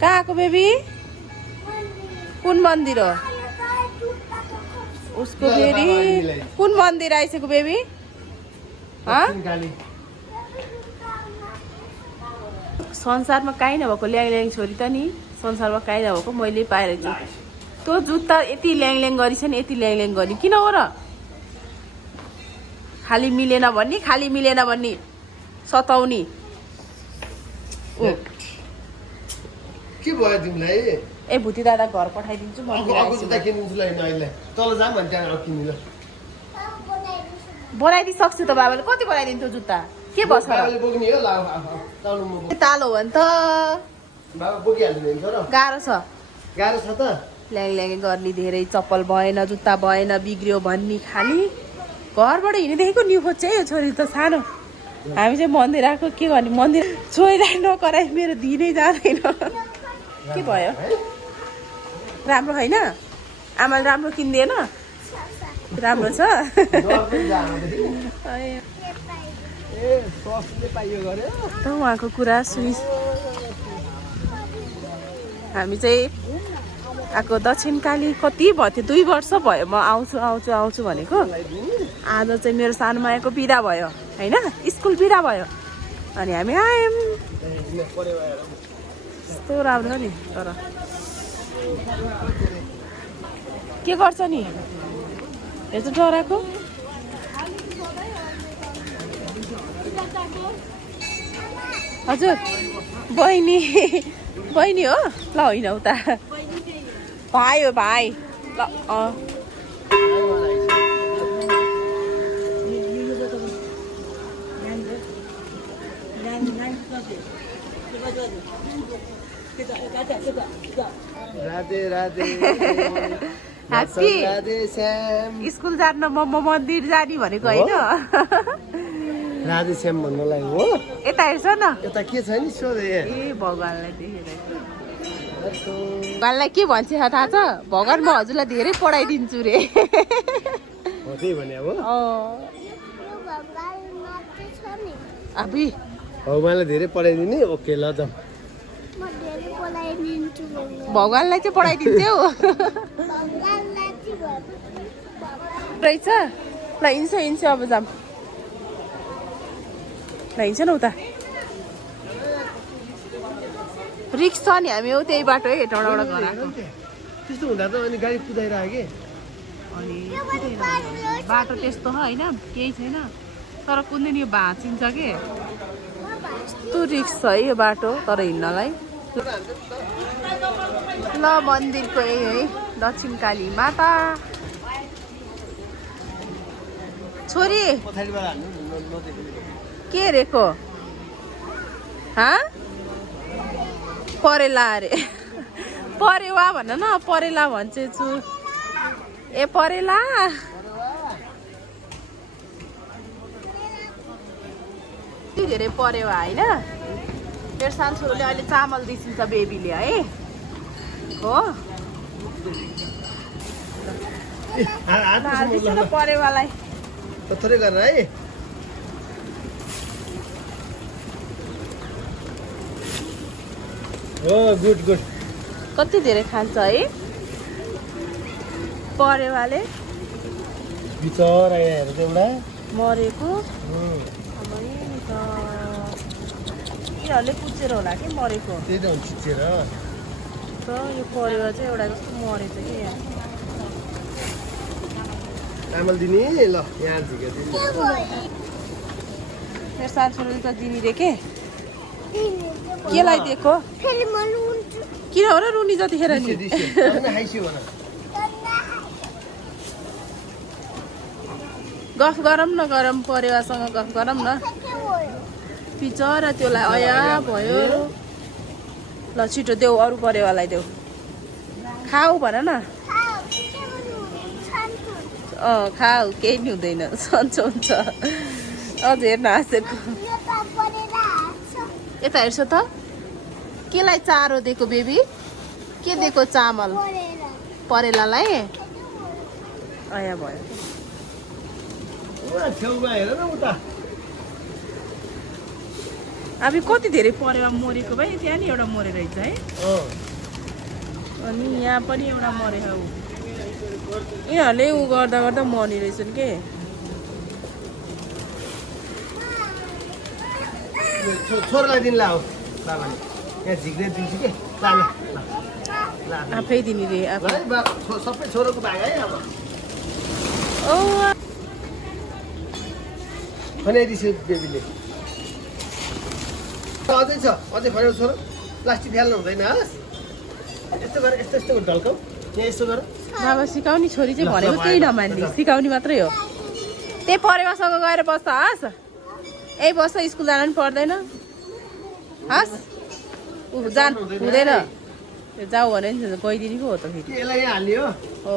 कहाँको बेबी कुन मन्दिर हो उसको फेरि कुन मन्दिर आइसक्यो बेबी संसारमा काहीँ नभएको ल्याङ छोरी त नि संसारमा काहीँ नभएको मैले पाएर छु त्यो जुत्ता यति ल्याङ गरिछ नि यति ल्याङ गरी किन हो र खाली मिलेन भन्ने सताउने के भयो तिमीलाई ए भुती दादा घर पठाइदिन्छु बनाइदिइसक्छु त बाबाले कति बनाइदिन्थ्यो जुत्ता के बस तालो हो भने त गाह्रो छ त ल्याङ गर्ने धेरै चप्पल भएन जुत्ता भएन बिग्रियो भन्ने खाली घरबाट हिँडेदेखिको न्यु खोज्छ है यो छोरी त सानो हामी चाहिँ मन्दिर आएको के गर्ने मन्दिर छोरीलाई नकराइ मेरो दिनै जाँदैन के भयो राम्रो होइन आमाले राम्रो किन्दिएन राम्रो छ त उहाँको कुरा सुनिस हामी चाहिँ आएको दक्षिणकाली कति भयो थियो 2 वर्ष भयो म आउँछु भनेको आज चाहिँ मेरो सानो मायाको बिदा भयो होइन स्कुल बिदा भयो अनि हामी आयौँ कस्तो राम्रो नि तर के गर्छ नि हेर्छ डराएको हजुर बहिनी हो ल होइन उता भाइ हो भाइ ल राधे राधे स्कुल जान्न म मन्दिर जाने भनेको होइन राधे श्याम भन्नलाई हो यता हेर्छ न यता के छ नि सोधे ए भगवानलाई भगवानलाई के भन्छ थाहा छ भगवान म हजुरलाई धेरै पढाइदिन्छु रे हो त्यही भने अब अबि भगवानलाई धेरै पढाइदिने ओके ल त भगवानलाई चाहिँ पढाइदिन्थ्यौ रहेछ ल हिँड्छ अब जाम ल हिँड्छ न उता रिक्स छ नि हामी हो त्यही बाटो है टाढाबाट घर आएको त्यस्तो हुँदा त अनि गाडी कुदाइरह्यो कि अनि बाटो त्यस्तो होइन केही छैन तर कुन दिन यो भाँचिन्छ के यस्तो रिक्स छ है यो बाटो तर हिँड्नलाई ल मन्दिरको यही है दक्षिणकाली माता छोरी के रेको परेला अरे परेवा भन न परेला भन्छे छु ए परेला धेरै परेवा होइन मेरो सानो छोरीले अहिले चामल दिसिन्छ बेबीले है हो परेवालाई थोरै गरेर है हो गुड कति धेरै खान्छ है परेवाले बिचरा हेरेर एउटा मरेको यिनीहरूले पुचेर होला कि मरेको त्यही त हुन्छ चिचेर त यो परेवा चाहिँ एउटा कस्तो मरेछ कि यहाँ चामल दिने ल यहाँ झिक्यो मेरो सानो छोरीले त दिने रे केलाई दिएको किन हो र रुनी जतिखेर नि गफ गरौँ न परेवासँग गफ गरौँ न बिचरा त्यसलाई अया भयो ल छिटो देऊ अरू परेवालाई देऊ खाऊ भन न खाऊ केही नि हुँदैन सन्चो हुन्छ अझ हेर्न हाँसेको यता हेर्छ त केलाई चारो दिएको बेबी के दिएको चामल परेलालाई अया भयो अब कति धेरै परेवा मरेको भाइ त्यहाँ नि एउटा मरे रहेछ है अनि यहाँ पनि एउटा मरे हौ यिनीहरूले उ गर्दा गर्दा मर्ने रहेछन् के छोरालाई दिन ला हो बाबाले यहाँ झिक्दै दिन्छु के ल आफै दिने रे आफै सबै छोरोको भाग है अब ओ खनाइदिन्छु बेबीले अझै छ अझै खनाउ छोरो प्लास्टिक फ्याल्नु हुँदैन हस् यस्तो गर यस्तो यस्तो ढल्काउ यहाँ यस्तो गर बाबा सिकाउने छोरी चाहिँ भनेको केही नमान्ने सिकाउने मात्रै हो त्यही परेवासँग गएर बस्छ हस् यही बस्छ स्कुल जानु पनि पर्दैन हस् ऊ जान हुँदैन जाऊ भने नि गइदिने पो हो त फेरि यसलाई यहाँ हाल्ने हो हो